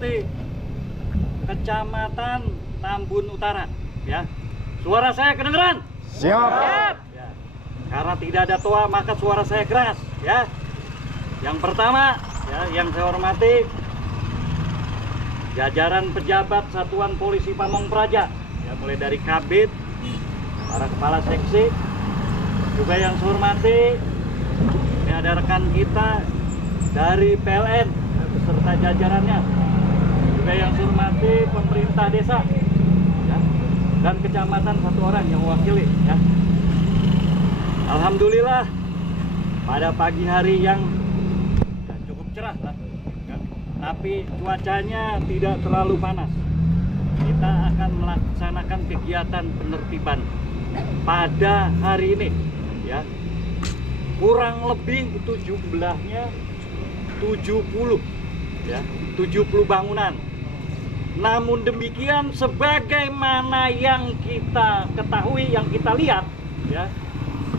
Mukti, Kecamatan Tambun Utara, ya. Suara saya kedengeran? Siap. Ya. Karena tidak ada toa maka suara saya keras, ya. Yang pertama, ya, yang saya hormati jajaran pejabat Satuan Polisi Pamong Praja, ya, mulai dari Kabid, para kepala seksi, juga yang saya hormati, ini ada rekan kita dari PLN, ya, beserta jajarannya, juga yang saya hormati pemerintah desa, ya, dan kecamatan satu orang yang mewakili, ya. Alhamdulillah pada pagi hari yang ya, cukup cerah lah, ya, tapi cuacanya tidak terlalu panas. Kita akan melaksanakan kegiatan penertiban pada hari ini, ya. Kurang lebih itu jumlahnya 70, ya, 70 bangunan. Namun demikian, sebagaimana yang kita ketahui, yang kita lihat, ya,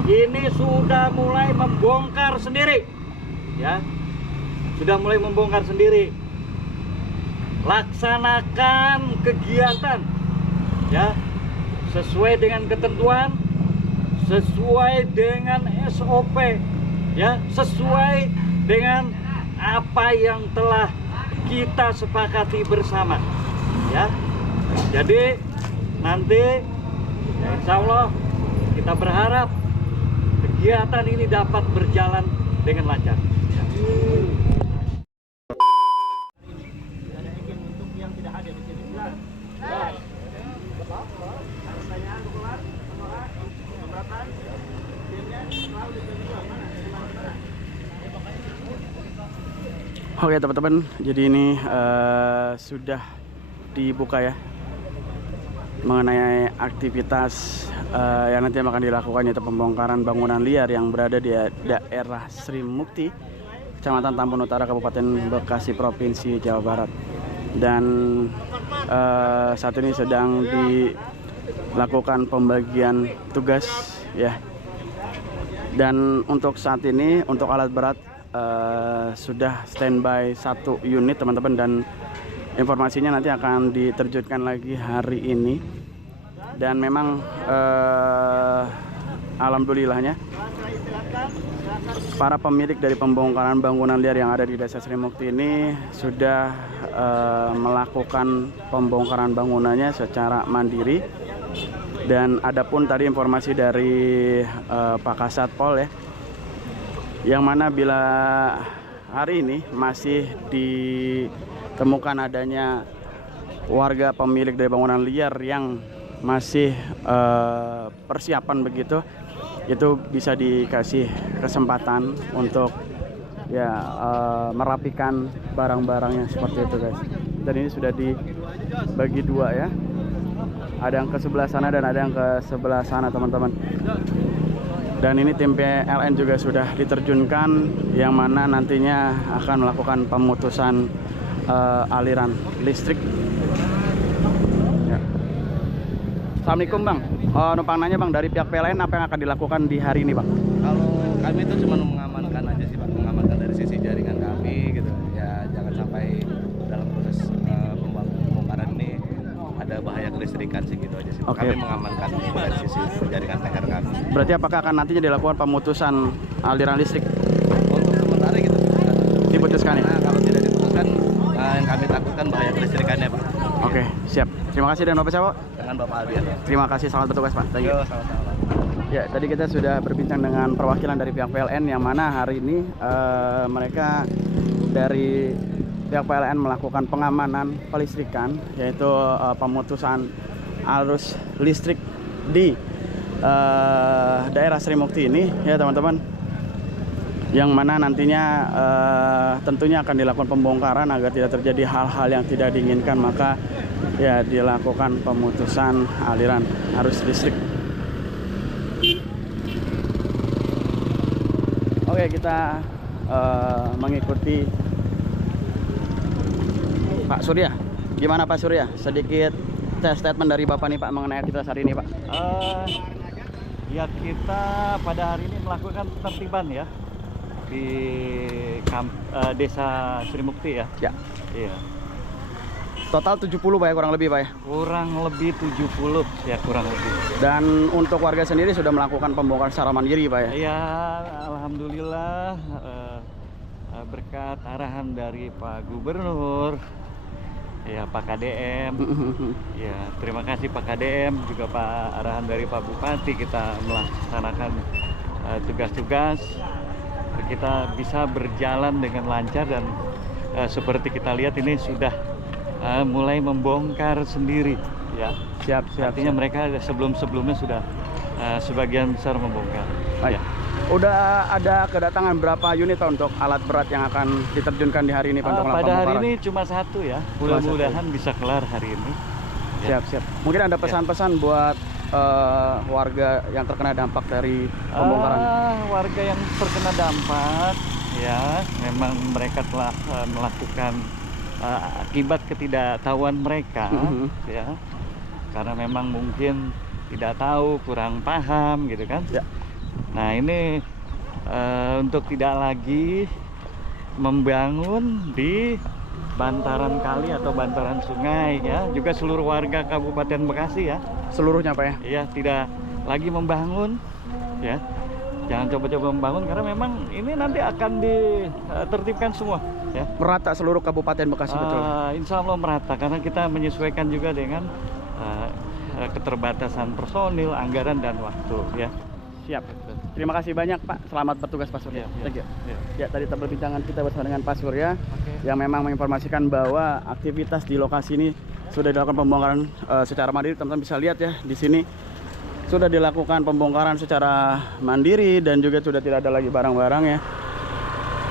ini sudah mulai membongkar sendiri, ya, sudah mulai membongkar sendiri. Laksanakan kegiatan, ya, sesuai dengan ketentuan, sesuai dengan SOP, ya, sesuai dengan apa yang telah kita sepakati bersama, ya. Jadi nanti, ya, insya Allah kita berharap kegiatan ini dapat berjalan dengan lancar. Oke teman-teman, jadi ini sudah dibuka ya mengenai aktivitas yang nanti akan dilakukan, yaitu pembongkaran bangunan liar yang berada di daerah Sri Mukti, Kecamatan Tambun Utara, Kabupaten Bekasi, Provinsi Jawa Barat. Dan saat ini sedang dilakukan pembagian tugas, ya. Dan untuk saat ini untuk alat berat sudah standby 1 unit teman-teman, dan informasinya nanti akan diterjunkan lagi hari ini. Dan memang alhamdulillahnya para pemilik dari pembongkaran bangunan liar yang ada di Desa Sri Mukti ini sudah melakukan pembongkaran bangunannya secara mandiri. Dan adapun tadi informasi dari Pak Kasat Pol, ya, yang mana bila hari ini masih ditemukan adanya warga pemilik dari bangunan liar yang masih persiapan begitu, itu bisa dikasih kesempatan untuk, ya, merapikan barang-barangnya seperti itu, guys. Dan ini sudah dibagi 2, ya, ada yang ke sebelah sana dan ada yang ke sebelah sana teman-teman. Dan ini tim PLN juga sudah diterjunkan, yang mana nantinya akan melakukan pemutusan aliran listrik, ya. Assalamualaikum Bang, numpang nanya Bang, dari pihak PLN apa yang akan dilakukan di hari ini Bang? Kalau kami itu cuma mengamankan aja sih Pak, mengamankan dari sisi jaringan kami gitu ya, jangan sampai dalam proses pembongkaran ini ada bahaya kelistrikan sih, gitu aja sih. Oke. Kami mengamankan dari sisi jaringan TKR kami. Berarti apakah akan nantinya dilakukan pemutusan aliran listrik? Untuk sementara gitu Diputuskan, ya? Nah, kalau tidak diputuskan, yang kami takutkan bahaya kelistrikannya Pak. Oke, siap. Terima kasih. Dan Bapak siapa? Dengan Bapak Albian. Terima kasih, selamat bertugas Pak. Thank you. Yo, sama-sama. Ya, tadi kita sudah berbincang dengan perwakilan dari pihak PLN, yang mana hari ini mereka dari pihak PLN melakukan pengamanan pelistrikan, yaitu pemutusan arus listrik di daerah Sri Mukti ini, ya teman-teman, yang mana nantinya tentunya akan dilakukan pembongkaran agar tidak terjadi hal-hal yang tidak diinginkan, maka ya dilakukan pemutusan aliran arus listrik. Oke, kita mengikuti Pak Surya. Gimana Pak Surya? Sedikit statement dari Bapak nih Pak mengenai aktivitas hari ini Pak. Ya, kita pada hari ini melakukan penertiban, ya, di Desa Sri Mukti, ya. Ya. Iya. Total 70 Pak ya, kurang lebih Pak ya? Kurang lebih 70 ya, kurang lebih. Dan untuk warga sendiri sudah melakukan pembongkaran secara mandiri Pak ya? Ya, alhamdulillah berkat arahan dari Pak Gubernur, ya Pak KDM, ya terima kasih Pak KDM, juga Pak arahan dari Pak Bupati, kita melaksanakan tugas-tugas, kita bisa berjalan dengan lancar dan seperti kita lihat ini sudah mulai membongkar sendiri ya. Siap. Artinya mereka sebelumnya sudah sebagian besar membongkar. Baik. Ya. Udah ada kedatangan berapa unit Pak untuk alat berat yang akan diterjunkan di hari ini Pak? Untuk Pada hari ini cuma satu ya, mudah-mudahan bisa kelar hari ini. Ya. Siap. Mungkin ada pesan-pesan buat warga yang terkena dampak dari pembongkaran? Warga yang terkena dampak ya, memang mereka telah melakukan akibat ketidaktahuan mereka ya, karena memang mungkin tidak tahu, kurang paham gitu kan ya. Nah ini untuk tidak lagi membangun di bantaran kali atau bantaran sungai ya, juga seluruh warga Kabupaten Bekasi ya, Seluruhnya Pak ya? Iya, tidak lagi membangun ya. Jangan coba-coba membangun karena memang ini nanti akan ditertibkan semua ya. Merata seluruh Kabupaten Bekasi betul? Insya Allah merata, karena kita menyesuaikan juga dengan keterbatasan personil, anggaran dan waktu ya. Siap. Terima kasih banyak Pak. Selamat bertugas Pak Surya. Thank you. Ya, tadi perbincangan kita bersama dengan Pak Surya yang memang menginformasikan bahwa aktivitas di lokasi ini sudah dilakukan pembongkaran secara mandiri. Teman-teman bisa lihat ya di sini sudah dilakukan pembongkaran secara mandiri dan juga sudah tidak ada lagi barang-barang ya.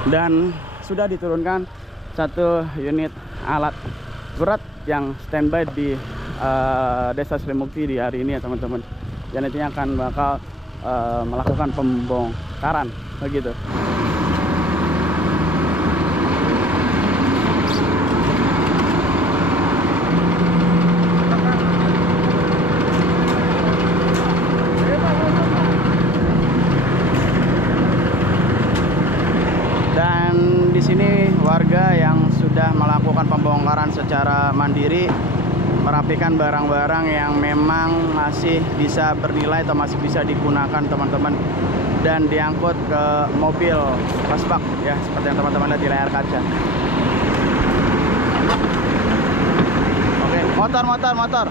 Dan sudah diturunkan satu unit alat berat yang standby di Desa Srimukti di hari ini ya teman-teman. Dan nantinya akan bakal melakukan pembongkaran begitu. Dan di sini warga yang sudah melakukan pembongkaran secara mandiri merapikan barang-barang yang memang masih bisa bernilai atau masih bisa digunakan teman-teman, dan diangkut ke mobil pasbak ya, seperti yang teman-teman lihat di layar kaca. Oke, motor.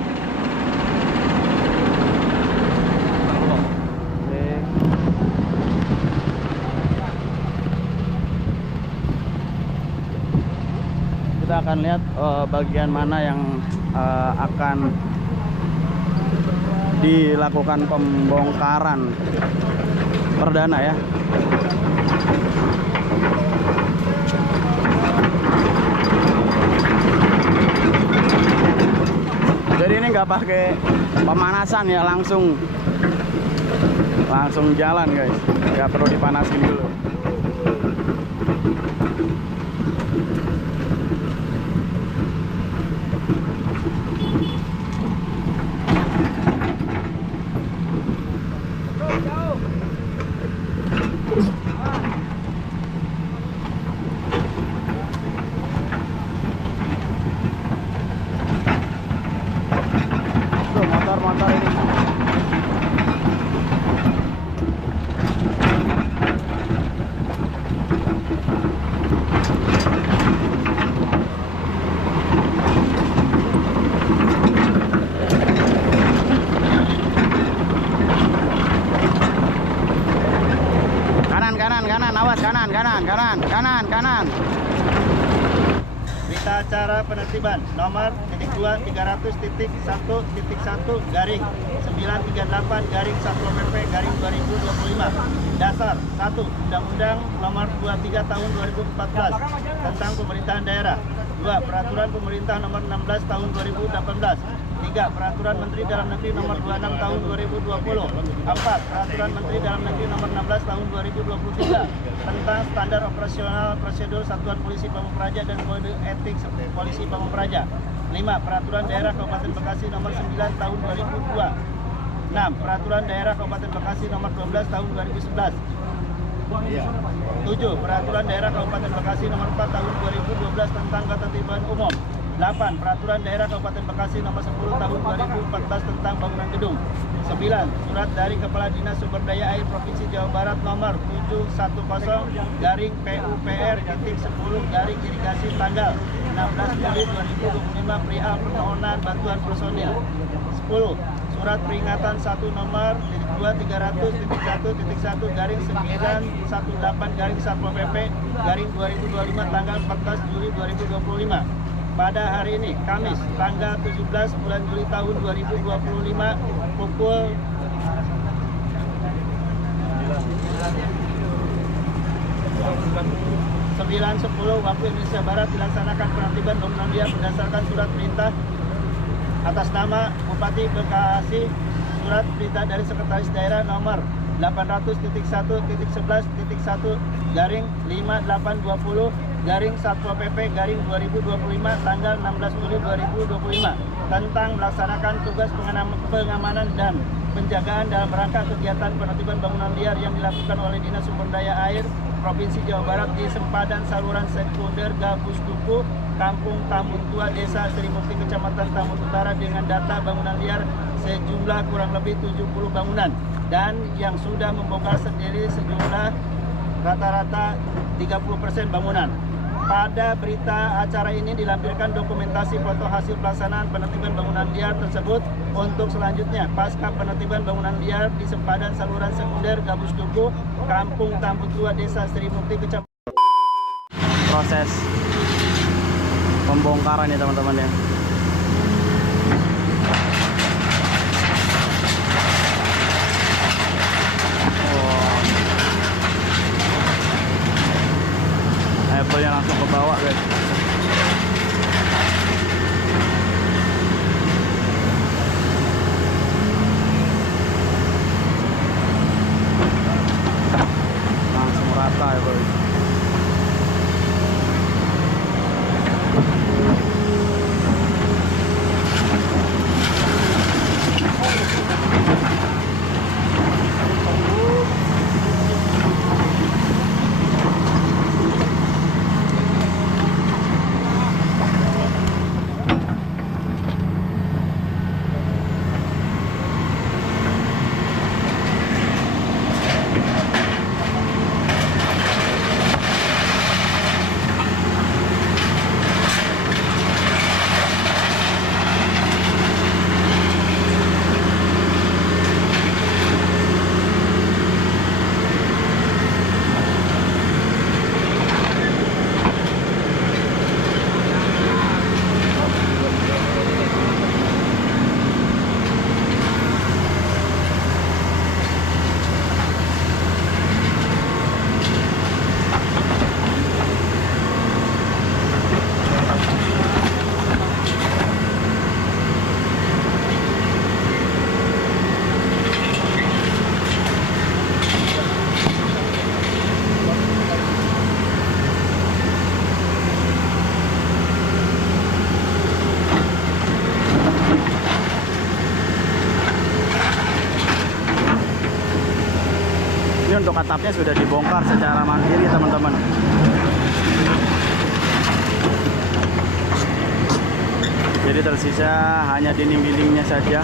Kita akan lihat bagian mana yang akan dilakukan pembongkaran perdana ya. Jadi ini nggak pakai pemanasan ya, langsung jalan guys, nggak perlu dipanasin dulu. Motor ini. Kanan, awas kanan. Berita acara penertiban nomor 2.300.1.1 garing 938 garing Satpol PP garing 2025. Dasar 1. Undang-Undang nomor 23 tahun 2014 tentang pemerintahan daerah. 2. Peraturan pemerintah nomor 16 tahun 2018. 3. Peraturan Menteri Dalam Negeri nomor 26 tahun 2020. 4. Peraturan Menteri Dalam Negeri nomor 16 tahun 2023 tentang standar operasional prosedur Satuan Polisi Pamung Praja dan kode etik Polisi Pamung Praja. 5. Peraturan Daerah Kabupaten Bekasi nomor 9 tahun 2002. 6. Peraturan Daerah Kabupaten Bekasi nomor 12 tahun 2011. 7. Peraturan Daerah Kabupaten Bekasi nomor 4 tahun 2012 tentang ketertiban umum. 8. Peraturan Daerah Kabupaten Bekasi Nomor 10 Tahun 2014 tentang bangunan gedung. 9. Surat dari Kepala Dinas Sumber Daya Air Provinsi Jawa Barat Nomor 710-PU-PR-10-irigasi tanggal 16 Juli 2025 perihal permohonan bantuan personil. 10. Surat peringatan 1 nomor 2300.1.1/918 Satpol PP /2025 tanggal 14 Juli 2025. Pada hari ini, Kamis, tanggal 17 bulan Juli tahun 2025, pukul 9.10 waktu Indonesia Barat dilaksanakan penertiban bangunan liar berdasarkan surat perintah atas nama Bupati Bekasi, surat perintah dari Sekretaris Daerah nomor 800.1.11.5820/Satpol PP /2025 tanggal 16 Juli 2025 tentang melaksanakan tugas pengamanan dan penjagaan dalam rangka kegiatan penertiban bangunan liar yang dilakukan oleh Dinas Sumber Daya Air Provinsi Jawa Barat di sempadan saluran sekunder Gabus Tuku, Kampung Tambun Tua, Desa Sri Mukti, Kecamatan Tambun Utara dengan data bangunan liar sejumlah kurang lebih 70 bangunan dan yang sudah membongkar sendiri sejumlah rata-rata 30% bangunan. Pada berita acara ini dilampirkan dokumentasi foto hasil pelaksanaan penertiban bangunan liar tersebut untuk selanjutnya. Pasca penertiban bangunan liar di sempadan saluran sekunder Gabus Tuku, Kampung Tambun Tua, Desa Sri Mukti, Kecamatan. Proses pembongkaran ya teman-teman ya. Apple-nya langsung ke bawah guys. Langsung rata ya boy. Untuk atapnya sudah dibongkar secara mandiri teman-teman. Jadi tersisa hanya dinding-dindingnya saja.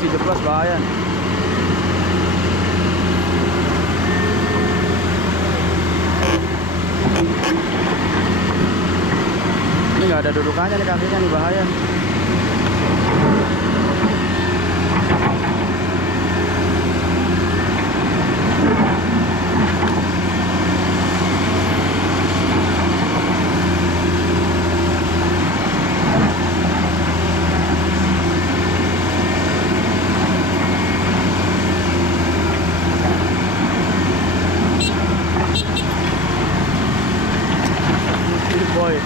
Jeblos bahaya. Ini nggak ada dudukannya nih, kakinya nih bahaya. Boy.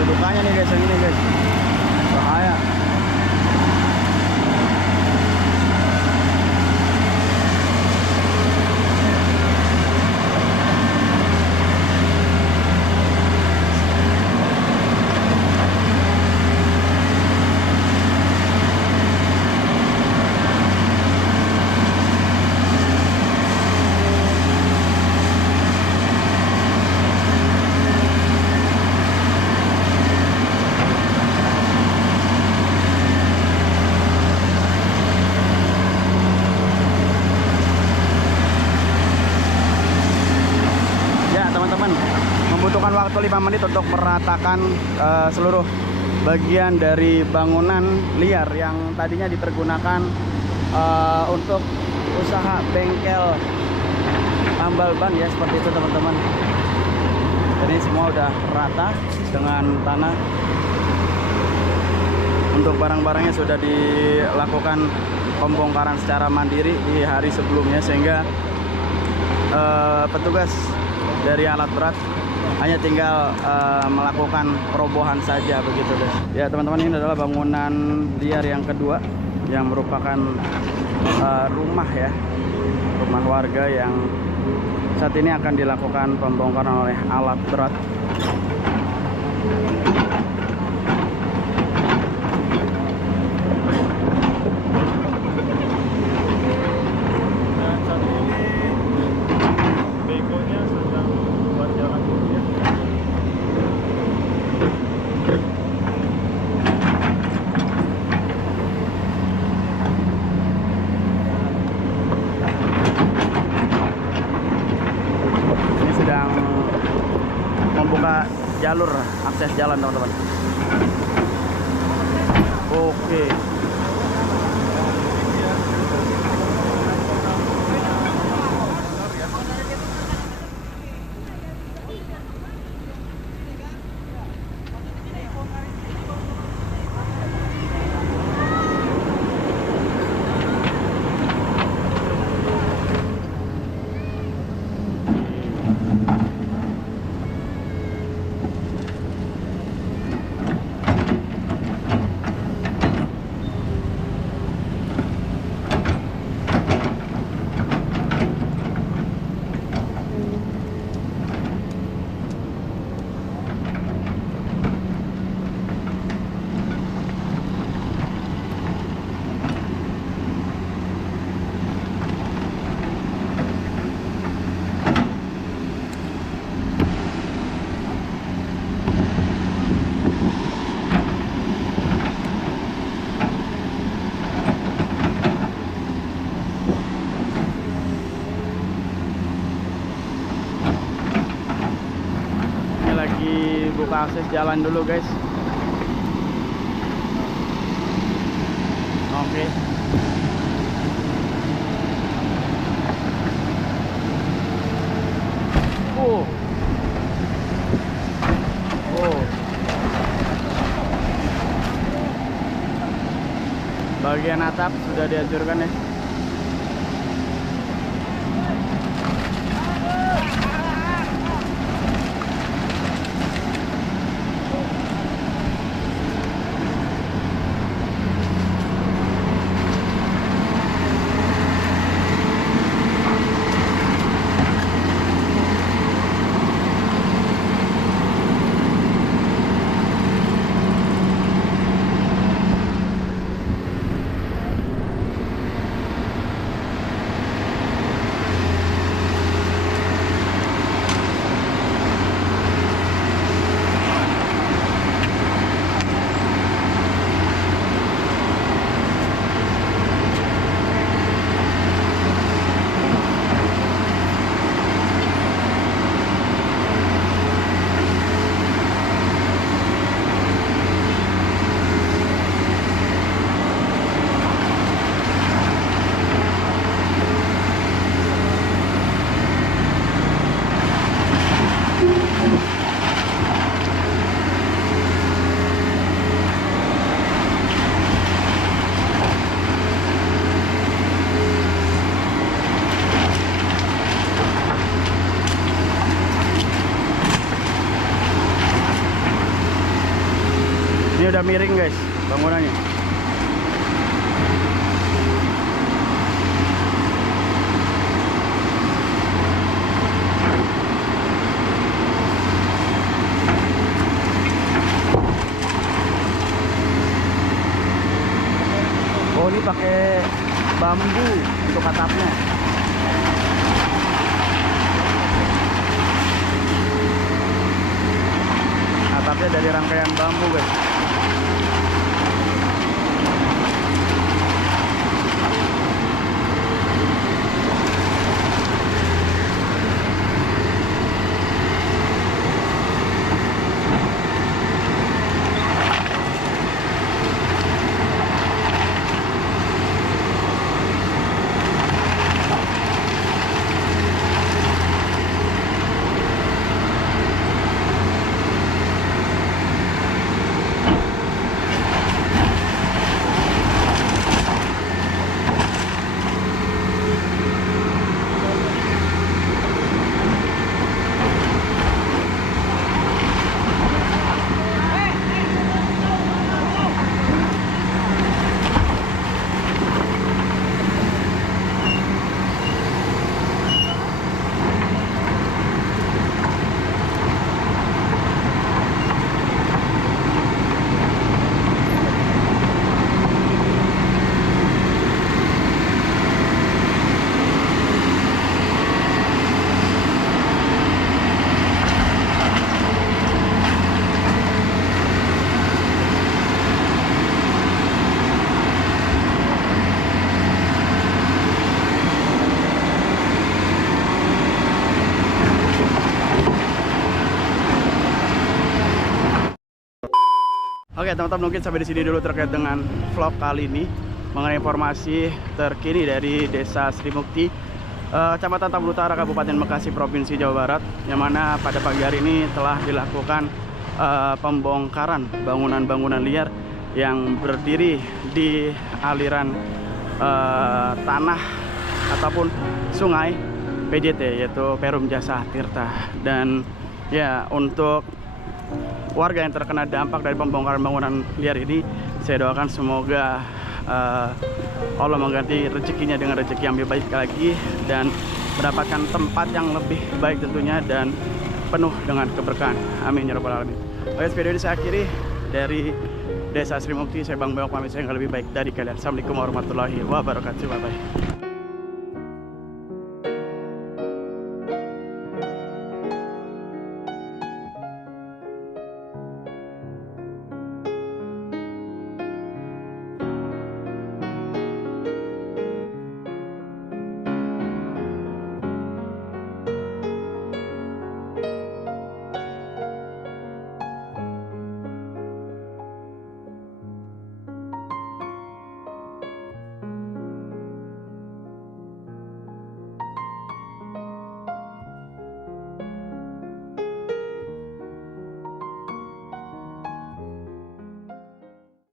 Dudukannya nih guys, yang ini guys, bahaya. Membutuhkan waktu 5 menit untuk meratakan seluruh bagian dari bangunan liar yang tadinya dipergunakan untuk usaha bengkel tambal ban ya, seperti itu teman-teman. Jadi semua udah rata dengan tanah. Untuk barang-barangnya sudah dilakukan pembongkaran secara mandiri di hari sebelumnya, sehingga petugas dari alat berat hanya tinggal melakukan perobohan saja begitu guys. Ya teman-teman, ini adalah bangunan liar yang kedua yang merupakan rumah ya, rumah warga yang saat ini akan dilakukan pembongkaran oleh alat berat. Membuka jalur akses jalan teman-teman. Oke. Buka akses jalan dulu guys. Oke. Oh. Bagian atap sudah dihancurkan ya. Ini udah miring guys bangunannya. Oh, ini pakai bambu untuk atapnya. Atapnya dari rangkaian bambu guys. Oke teman-teman, mungkin sampai di sini dulu terkait dengan vlog kali ini mengenai informasi terkini dari Desa Sri Mukti, Kecamatan Tambun Utara, Kabupaten Bekasi, Provinsi Jawa Barat, yang mana pada pagi hari ini telah dilakukan pembongkaran bangunan-bangunan liar yang berdiri di aliran tanah ataupun sungai PJT, yaitu Perum Jasa Tirta. Dan ya, untuk warga yang terkena dampak dari pembongkaran bangunan liar ini, saya doakan semoga Allah mengganti rezekinya dengan rezeki yang lebih baik lagi dan mendapatkan tempat yang lebih baik tentunya dan penuh dengan keberkahan. Amin ya rabbal alamin. Oke, video ini saya akhiri dari Desa Sri Mukti. Saya Bang Beok pamit, saya yang lebih baik dari kalian. Assalamualaikum warahmatullahi wabarakatuh. Bye bye.